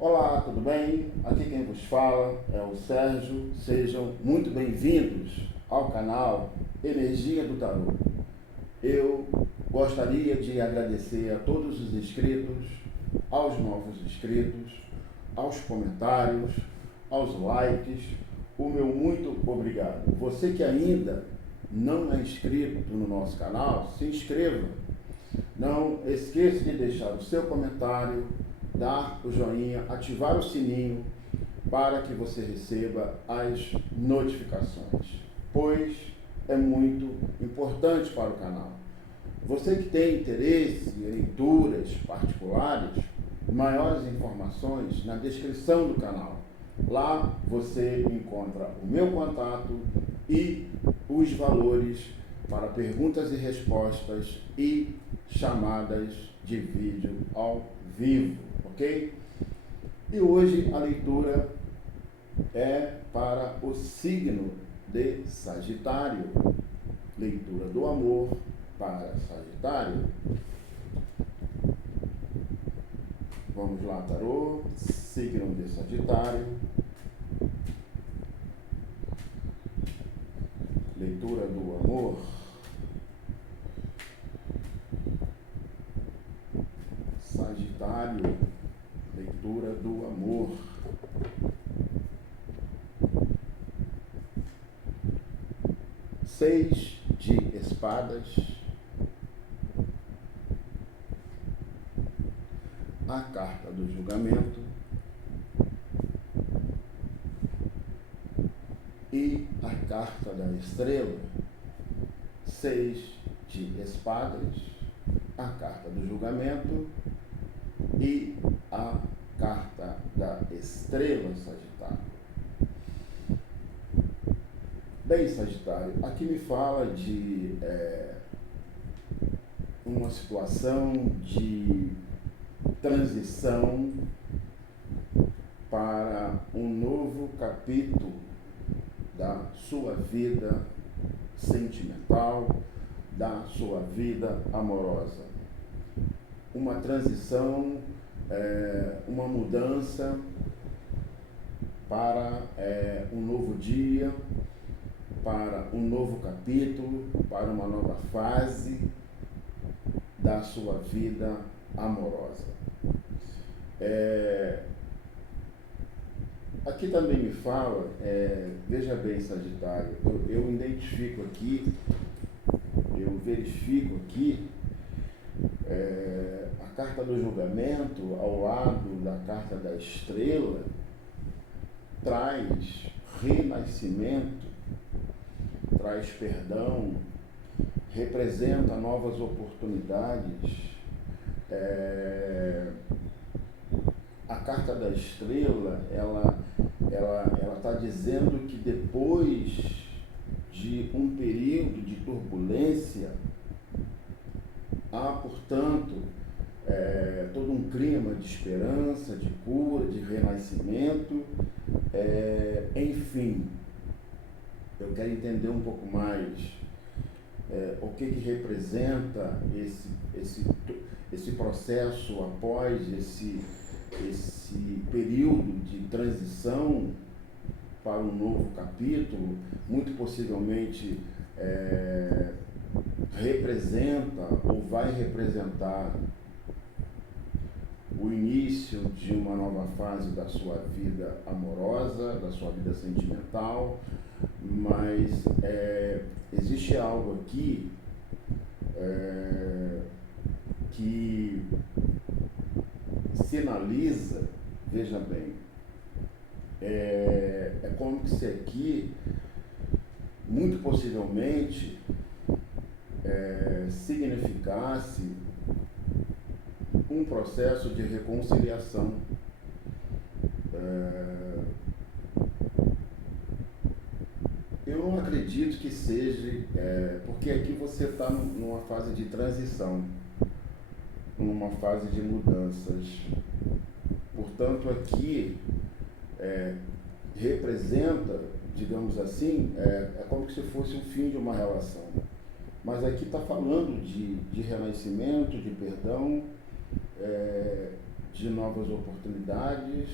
Olá, tudo bem? Aqui quem vos fala é o Sérgio. Sejam muito bem-vindos ao canal Energia do Tarô. Eu gostaria de agradecer a todos os inscritos, aos novos inscritos, aos comentários, aos likes. O meu muito obrigado. Você que ainda não é inscrito no nosso canal, se inscreva. Não esqueça de deixar o seu comentário, dar o joinha, ativar o sininho para que você receba as notificações, pois é muito importante para o canal. Você que tem interesse em leituras particulares, maiores informações na descrição do canal. Lá você encontra o meu contato e os valores para perguntas e respostas e chamadas de vídeo ao vivo, ok? E hoje a leitura é para o signo de Sagitário. Leitura do amor para Sagitário. Vamos lá, tarô. Signo de Sagitário. Leitura do amor. Sagitário. Leitura do amor. Seis de espadas. A carta do julgamento e a carta da estrela. Seis de espadas, a carta do julgamento e a carta da estrela, Sagitário. Bem, Sagitário, aqui me fala de uma situação de transição para um novo capítulo da sua vida sentimental, da sua vida amorosa. Uma transição, uma mudança para um novo dia, para um novo capítulo, para uma nova fase da sua vida amorosa. Aqui também me fala, veja bem, Sagitário, eu identifico aqui, eu verifico aqui, a carta do julgamento ao lado da carta da estrela traz renascimento, traz perdão, representa novas oportunidades. A carta da estrela, ela está dizendo que depois de um período de turbulência, há, portanto, todo um clima de esperança, de cura, de renascimento, enfim. Eu quero entender um pouco mais o que representa esse processo após esse período de transição para um novo capítulo. Muito possivelmente representa ou vai representar o início de uma nova fase da sua vida amorosa, da sua vida sentimental, mas existe algo aqui que sinaliza, veja bem, é como se aqui, muito possivelmente, significasse um processo de reconciliação. Eu não acredito que seja, porque aqui você está numa fase de transição, numa fase de mudanças. Portanto, aqui representa, digamos assim, é como se fosse o fim de uma relação. Mas aqui está falando de renascimento, de perdão, de novas oportunidades,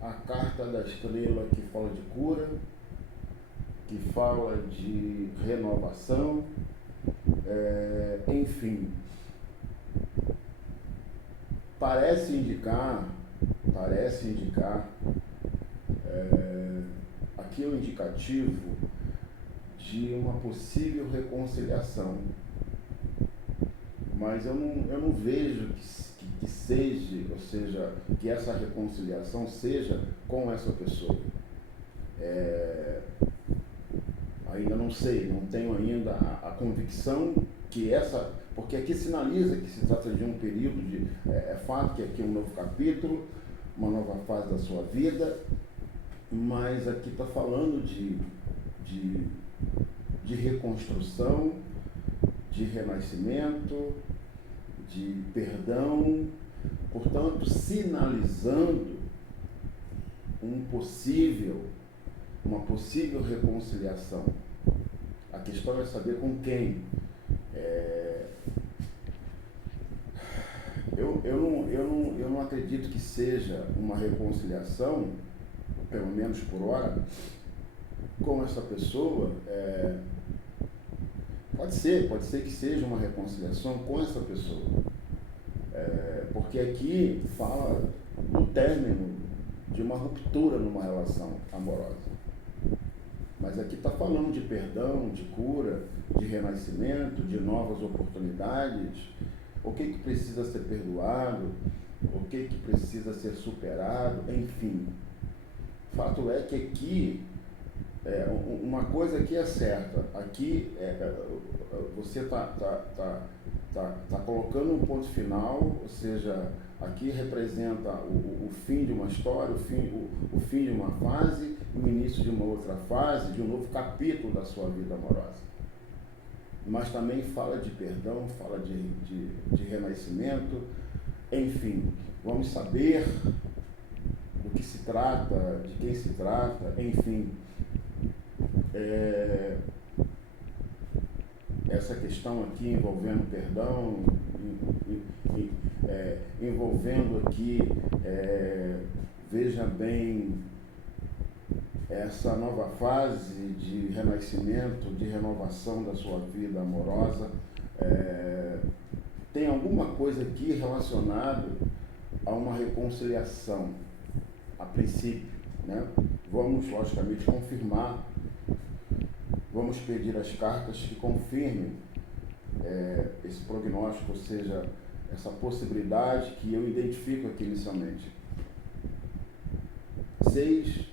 a carta da estrela que fala de cura, que fala de renovação, enfim, parece indicar aqui é um indicativo de uma possível reconciliação, mas eu não vejo que seja, ou seja, que essa reconciliação seja com essa pessoa. Ainda não sei, não tenho ainda a convicção que porque aqui sinaliza que se trata de um período é fato que aqui é um novo capítulo, uma nova fase da sua vida, mas aqui está falando de reconstrução, de renascimento, de perdão, portanto, sinalizando uma possível reconciliação. A questão é saber com quem. Eu não acredito que seja uma reconciliação, pelo menos por hora, com essa pessoa. Pode ser que seja uma reconciliação com essa pessoa, porque aqui fala do término de uma ruptura numa relação amorosa. Mas aqui está falando de perdão, de cura, de renascimento, de novas oportunidades. O que precisa ser perdoado, o que precisa ser superado, enfim. Fato é que aqui, uma coisa aqui é certa, aqui você está colocando um ponto final, ou seja, aqui representa o fim de uma história, o fim de uma fase, o início de uma outra fase, de um novo capítulo da sua vida amorosa. Mas também fala de perdão, fala de renascimento, enfim, vamos saber do que se trata, de quem se trata, enfim. Essa questão aqui envolvendo perdão, envolvendo aqui, veja bem, essa nova fase de renascimento, de renovação da sua vida amorosa, tem alguma coisa aqui relacionada a uma reconciliação, a princípio, né? Vamos, logicamente, confirmar, vamos pedir as cartas que confirmem esse prognóstico, ou seja, essa possibilidade que eu identifico aqui inicialmente. 6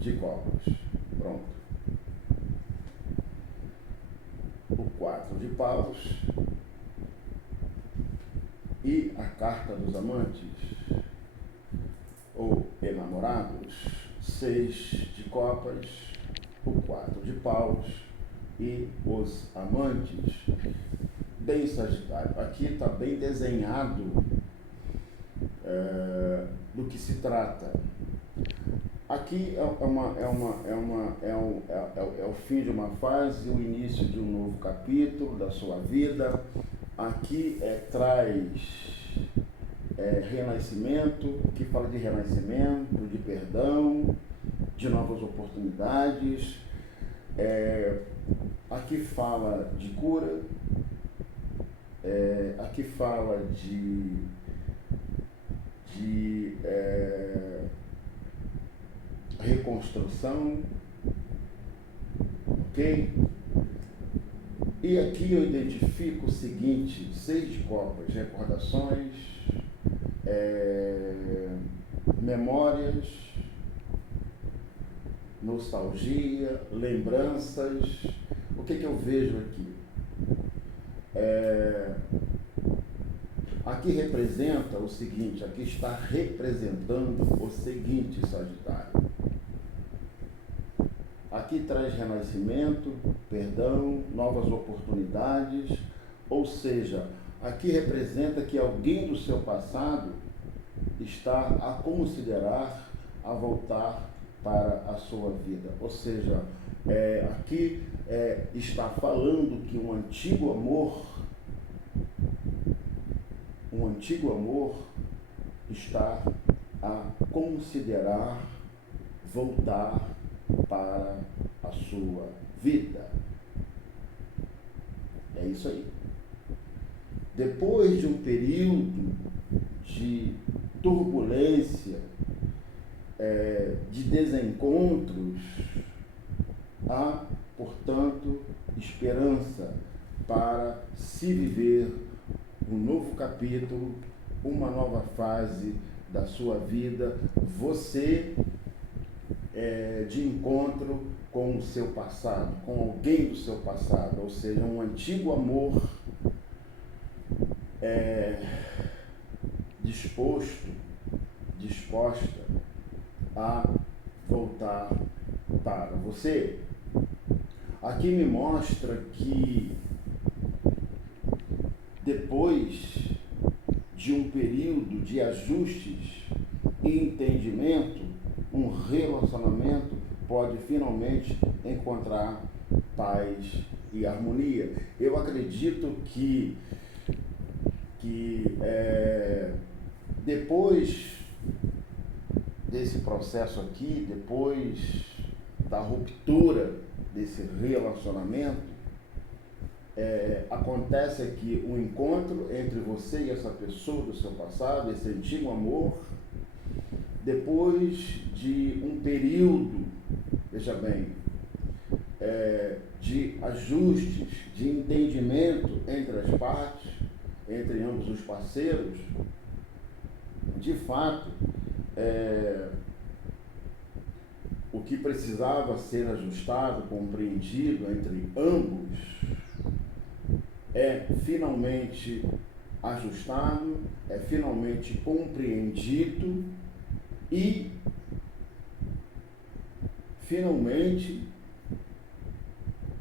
de copas, pronto. O 4 de paus e a carta dos amantes ou enamorados, 6 de copas, o 4 de paus e os amantes. Bem, Sagitário, aqui está bem desenhado do que se trata. Aqui é o fim de uma fase, o início de um novo capítulo da sua vida. Aqui traz renascimento, que fala de renascimento, de perdão, de novas oportunidades. Aqui fala de cura, aqui fala de reconstrução, ok? E aqui eu identifico o seguinte: 6 de copas, recordações, memórias, nostalgia, lembranças. O que eu vejo aqui? Aqui representa o seguinte, aqui está representando o seguinte, Sagitário. Aqui traz renascimento, perdão, novas oportunidades, ou seja, aqui representa que alguém do seu passado está a considerar, a voltar para a sua vida. Ou seja, aqui está falando que um antigo amor um antigo amor está a considerar voltar para a sua vida. É isso aí. Depois de um período de turbulência, de desencontros, há, portanto, esperança para se viver um novo capítulo, uma nova fase da sua vida, você de encontro com o seu passado, com alguém do seu passado, ou seja, um antigo amor disposta a voltar para você. Aqui me mostra que depois de um período de ajustes e entendimento, um relacionamento pode finalmente encontrar paz e harmonia. Eu acredito que depois desse processo aqui, depois da ruptura desse relacionamento, acontece aqui um encontro entre você e essa pessoa do seu passado, esse antigo amor, depois de um período, veja bem, de ajustes, de entendimento entre as partes, entre ambos os parceiros. De fato, o que precisava ser ajustado, compreendido entre ambos, é finalmente ajustado, é finalmente compreendido e finalmente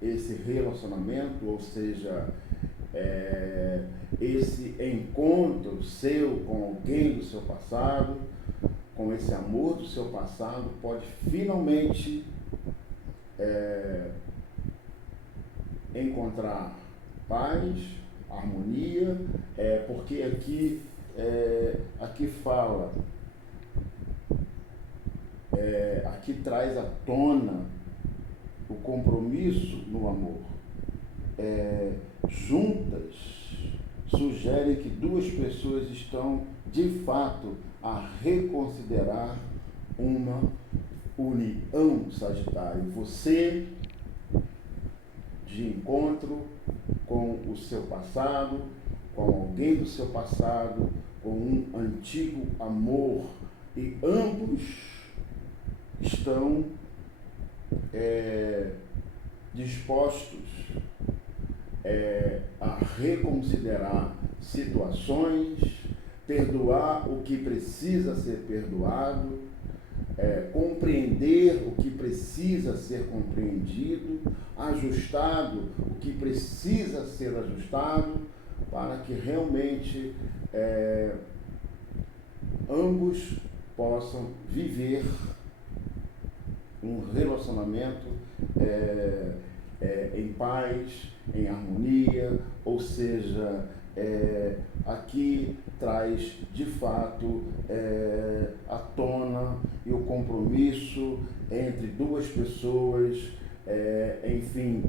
esse relacionamento, ou seja, esse encontro seu com alguém do seu passado, com esse amor do seu passado, pode finalmente encontrar paz, harmonia, porque aqui fala, aqui traz à tona o compromisso no amor. Juntas sugerem que duas pessoas estão de fato a reconsiderar uma união, Sagitário. Você de encontro com o seu passado, com alguém do seu passado, com um antigo amor, e ambos estão dispostos a reconsiderar situações, perdoar o que precisa ser perdoado, compreender o que precisa ser compreendido, ajustado o que precisa ser ajustado, para que realmente ambos possam viver um relacionamento em paz, em harmonia, ou seja, aqui traz de fato à tona e o compromisso entre duas pessoas, enfim,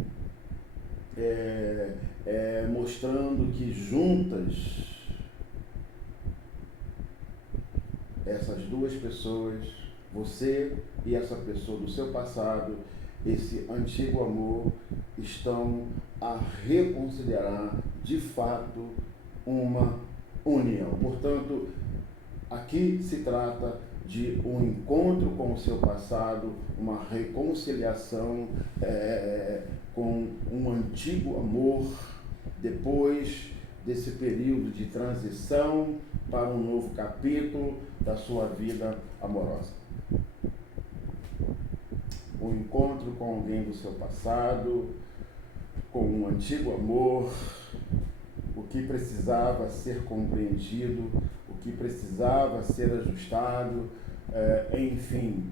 mostrando que juntas essas duas pessoas, você e essa pessoa do seu passado, esse antigo amor, estão a reconsiderar de fato uma união. Portanto, aqui se trata de um encontro com o seu passado, uma reconciliação com um antigo amor, depois desse período de transição para um novo capítulo da sua vida amorosa. Um encontro com alguém do seu passado, com um antigo amor, o que precisava ser compreendido, o que precisava ser ajustado, enfim,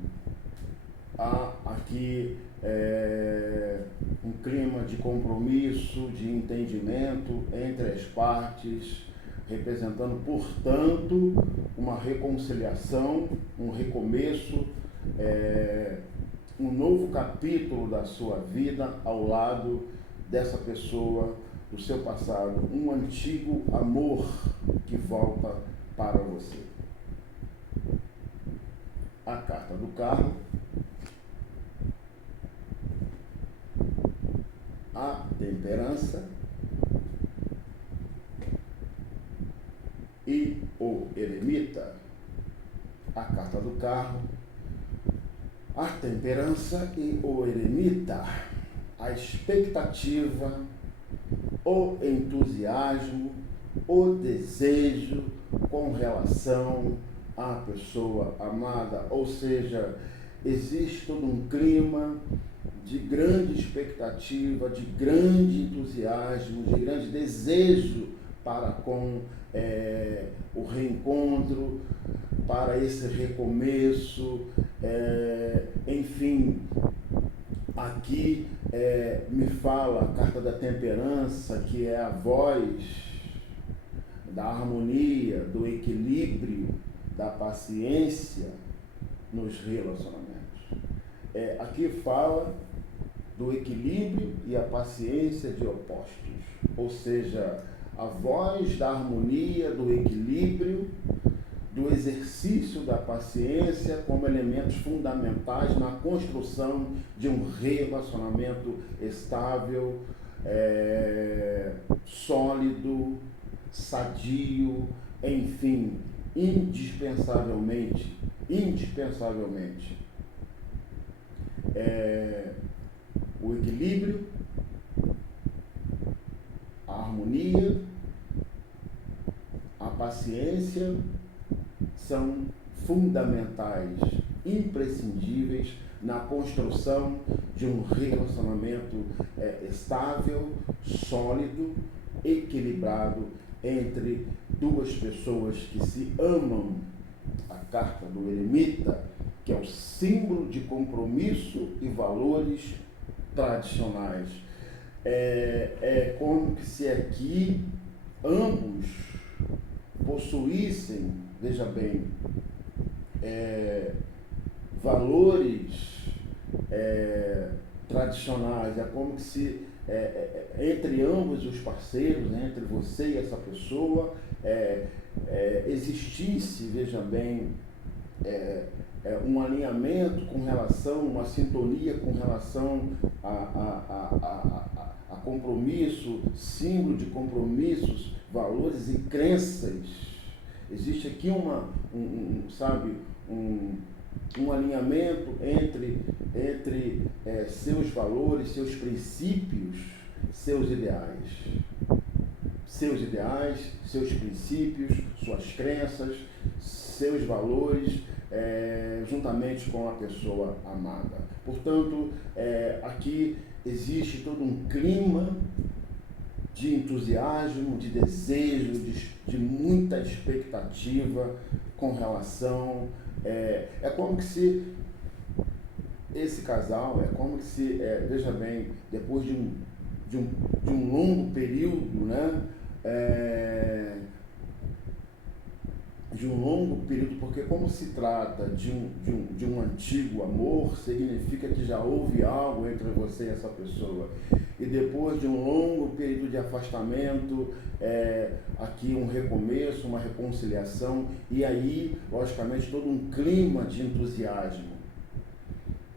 há aqui um clima de compromisso, de entendimento entre as partes, representando, portanto, uma reconciliação, um recomeço, um novo capítulo da sua vida ao lado dessa pessoa do seu passado, um antigo amor que volta para você. A carta do carro, a temperança e o eremita. A carta do carro, a temperança e o eremita. A expectativa, o entusiasmo, o desejo com relação à pessoa amada, ou seja, existe todo um clima de grande expectativa, de grande entusiasmo, de grande desejo para com o reencontro, para esse recomeço, enfim. Aqui me fala a carta da temperança, que é a voz da harmonia, do equilíbrio, da paciência nos relacionamentos. Aqui fala do equilíbrio e a paciência de opostos, ou seja, a voz da harmonia, do equilíbrio, do exercício da paciência como elementos fundamentais na construção de um relacionamento estável, sólido, sadio, enfim, indispensavelmente, o equilíbrio, a harmonia, a paciência são fundamentais, imprescindíveis na construção de um relacionamento estável, sólido, equilibrado entre duas pessoas que se amam. A carta do eremita, que é o símbolo de compromisso e valores tradicionais. Como que se aqui ambos possuíssem, veja bem, valores tradicionais, é como que se entre ambos os parceiros, né, entre você e essa pessoa, existisse, veja bem, um alinhamento com relação, uma sintonia com relação a compromisso, símbolo de compromissos, valores e crenças. Existe aqui um alinhamento entre seus valores, seus princípios, seus ideais, seus princípios, suas crenças, seus valores, juntamente com a pessoa amada. Portanto, aqui existe todo um clima de entusiasmo, de desejo, de muita expectativa com relação. É como que se esse casal, veja bem, depois de um longo período, né? De um longo período, porque como se trata de um antigo amor, significa que já houve algo entre você e essa pessoa. E depois de um longo período de afastamento, aqui um recomeço, uma reconciliação, e aí, logicamente, todo um clima de entusiasmo,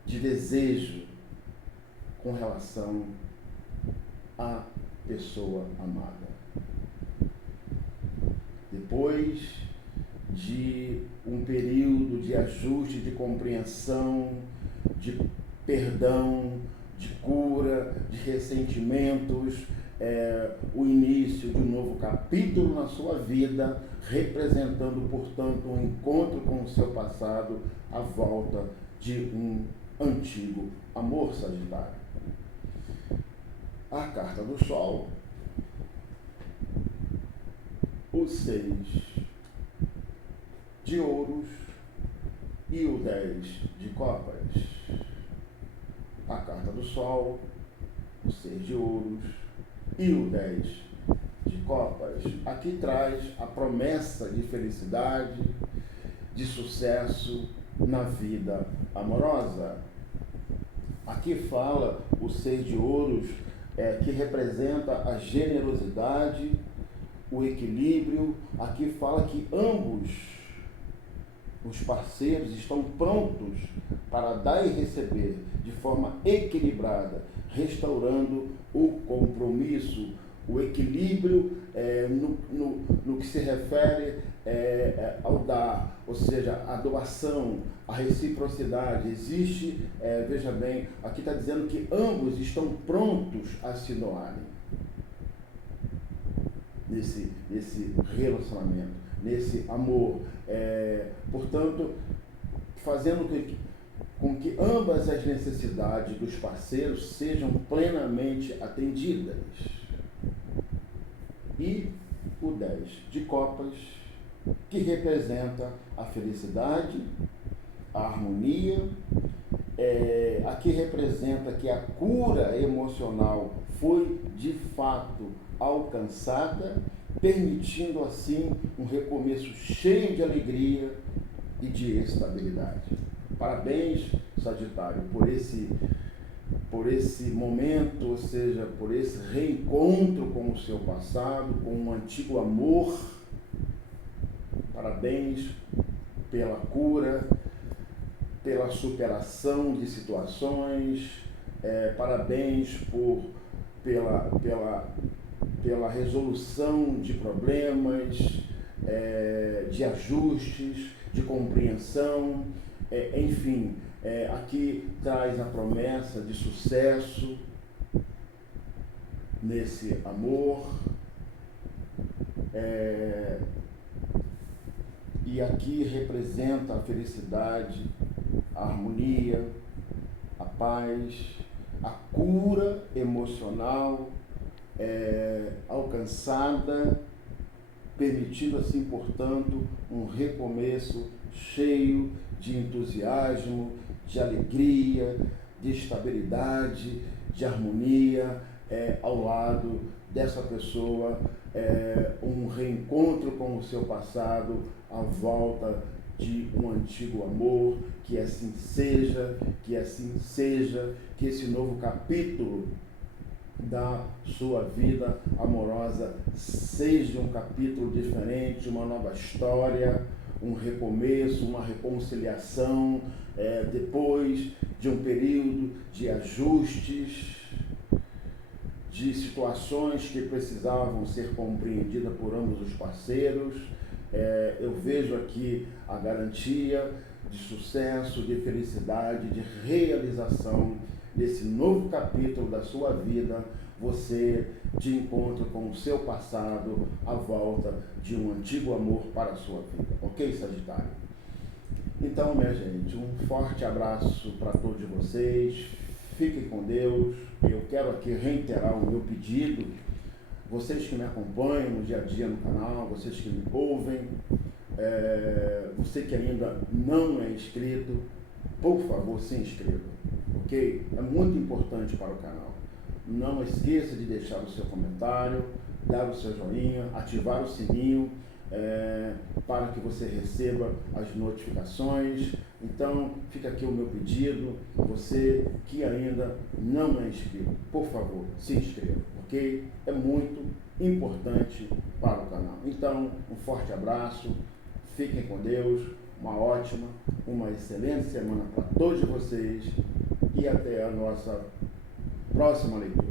de desejo com relação à pessoa amada. Depois de um período de ajuste, de compreensão, de perdão, de cura, de ressentimentos, o início de um novo capítulo na sua vida, representando, portanto, um encontro com o seu passado, a volta de um antigo amor, Sagitário. A carta do Sol, o 6 de ouros e o 10 de copas. A carta do Sol, o 6 de ouros e o 10 de copas. Aqui traz a promessa de felicidade, de sucesso na vida amorosa. Aqui fala o 6 de ouros, que representa a generosidade, o equilíbrio. Aqui fala que ambos os parceiros estão prontos para dar e receber de forma equilibrada, restaurando o compromisso, o equilíbrio no que se refere ao dar, ou seja, a doação, a reciprocidade. Existe, veja bem, aqui está dizendo que ambos estão prontos a se doarem nesse relacionamento, nesse amor. Portanto, fazendo com que ambas as necessidades dos parceiros sejam plenamente atendidas. E o 10 de copas, que representa a felicidade, a harmonia, aqui representa que a cura emocional foi de fato alcançada, permitindo assim um recomeço cheio de alegria e de estabilidade. Parabéns, Sagitário, por esse momento, ou seja, por esse reencontro com o seu passado, com um antigo amor. Parabéns pela cura, pela superação de situações, parabéns pela resolução de problemas, de ajustes, de compreensão, enfim, aqui traz a promessa de sucesso nesse amor, e aqui representa a felicidade, a harmonia, a paz, a cura emocional alcançada, permitindo assim, portanto, um recomeço cheio de entusiasmo, de alegria, de estabilidade, de harmonia, ao lado dessa pessoa, um reencontro com o seu passado, a volta de um antigo amor. Que assim seja, que assim seja, que esse novo capítulo da sua vida amorosa seja um capítulo diferente, uma nova história, um recomeço, uma reconciliação, depois de um período de ajustes, de situações que precisavam ser compreendidas por ambos os parceiros. Eu vejo aqui a garantia de sucesso, de felicidade, de realização desse novo capítulo da sua vida, você de encontro com o seu passado, a volta de um antigo amor para a sua vida. Ok, Sagitário? Então, minha gente, um forte abraço para todos vocês, fiquem com Deus. Eu quero aqui reiterar o meu pedido, vocês que me acompanham no dia a dia no canal, vocês que me ouvem, você que ainda não é inscrito, por favor, se inscreva, ok? É muito importante para o canal. Não esqueça de deixar o seu comentário, dar o seu joinha, ativar o sininho, para que você receba as notificações. Então, fica aqui o meu pedido, você que ainda não é inscrito, por favor, se inscreva, ok? É muito importante para o canal. Então, um forte abraço, fiquem com Deus, uma ótima, uma excelente semana para todos vocês e até a nossa próxima leitura.